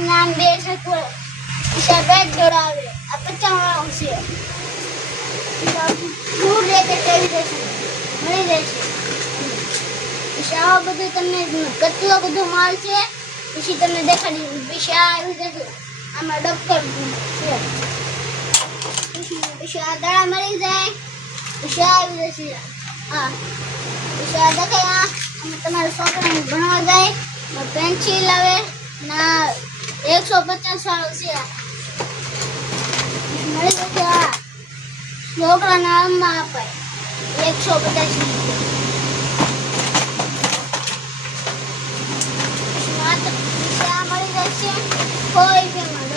તમને આમ બે શકો ઈશા બેટ દોડાવે આ 50 વાળો છે દૂર રેતે ટેવી દેશે મળી જશે ઈશા આ બધું તમને કેટલો બધો માલ છે પછી તમને દેખાડી ઈશા આવી જશે આમાં ડબકર છે ઈશા આ દડા મળી જાય ઈશા આવી જશે હા ઈશા દેખાય આ તમારા છોકરાને ભણવા જાય પેન્સિલ આવે ના 150 વાળો છે મળી જશે આ છોકરાના આમમાં અપાય 150 માત્ર ઈશા મળી જશે કોઈ પેમાં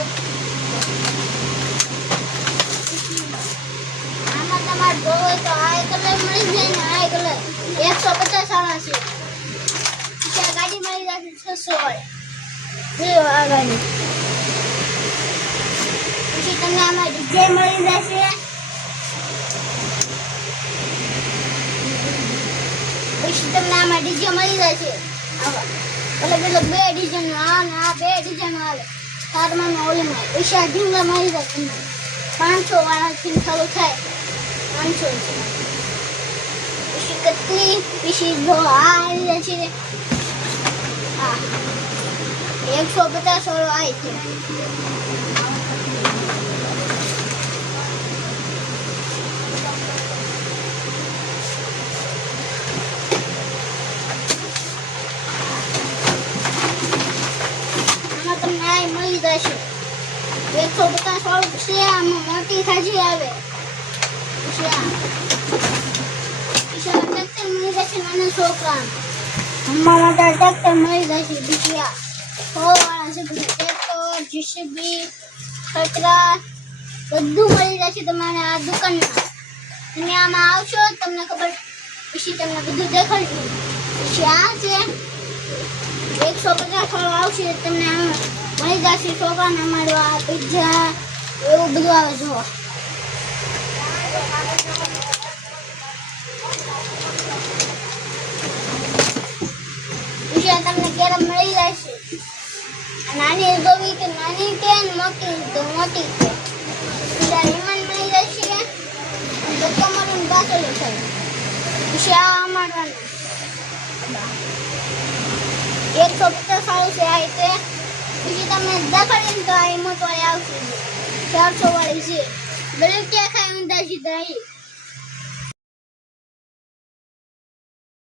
આમાં તમારે જોવો તો આ કલર મળી જાય ને આ કલર 150 વાળા છે ગાડી મળી જશે 600 વાળી આ ગાડી પછી તમને આમાં ડીજે મળી જશે પછી તમને આમાં ડીજે મળી જશે આવા અલગ અલગ બે ડિઝાઇન આ ને આ બે ડિઝાઇન આવે કારમાં ઓલીમાં પૈસા ઢીંગલા મળી જાય તમને 500 વાળાથી ચાલુ થાય 500 પછી કેટલી પછી જો આ આવી જશે 150 વાળો આવી છે આમાં તમને આ મળી જશે 150 વાળો છે આમાં મોટી ખાજી આવે પછી ટ્રેક્ટર મળી જશે નાના છોકરા અમારા ટ્રેક્ટર મળી જશે બીજા 100 વાળા છે ટ્રેક્ટર જીસીબી ખતરા બધું મળી જશે તમારે આ દુકાનમાં તમે આમાં આવશો તમને ખબર પછી તમને બધું દેખાડશું પછી આ છે 150 વાળો આવશે તમને આમાં મળી જશે છોકરાને અમારું આ પિઝા એવું બધું આવે જોવા તમને કેરમ મળી જશે નાની જોવી કે નાની કે મોટી તો મોટી છે બીજા વિમાન મળી જશે તો તમારું બાસલ છે પછી આ અમારવાનું 150 વાળું છે આ રીતે બીજી તમને દેખાડીને તો આ હિંમત વાળી આવશે 400 વાળી છે દરેક ક્યાં ખાઈ ઊંધા સીધા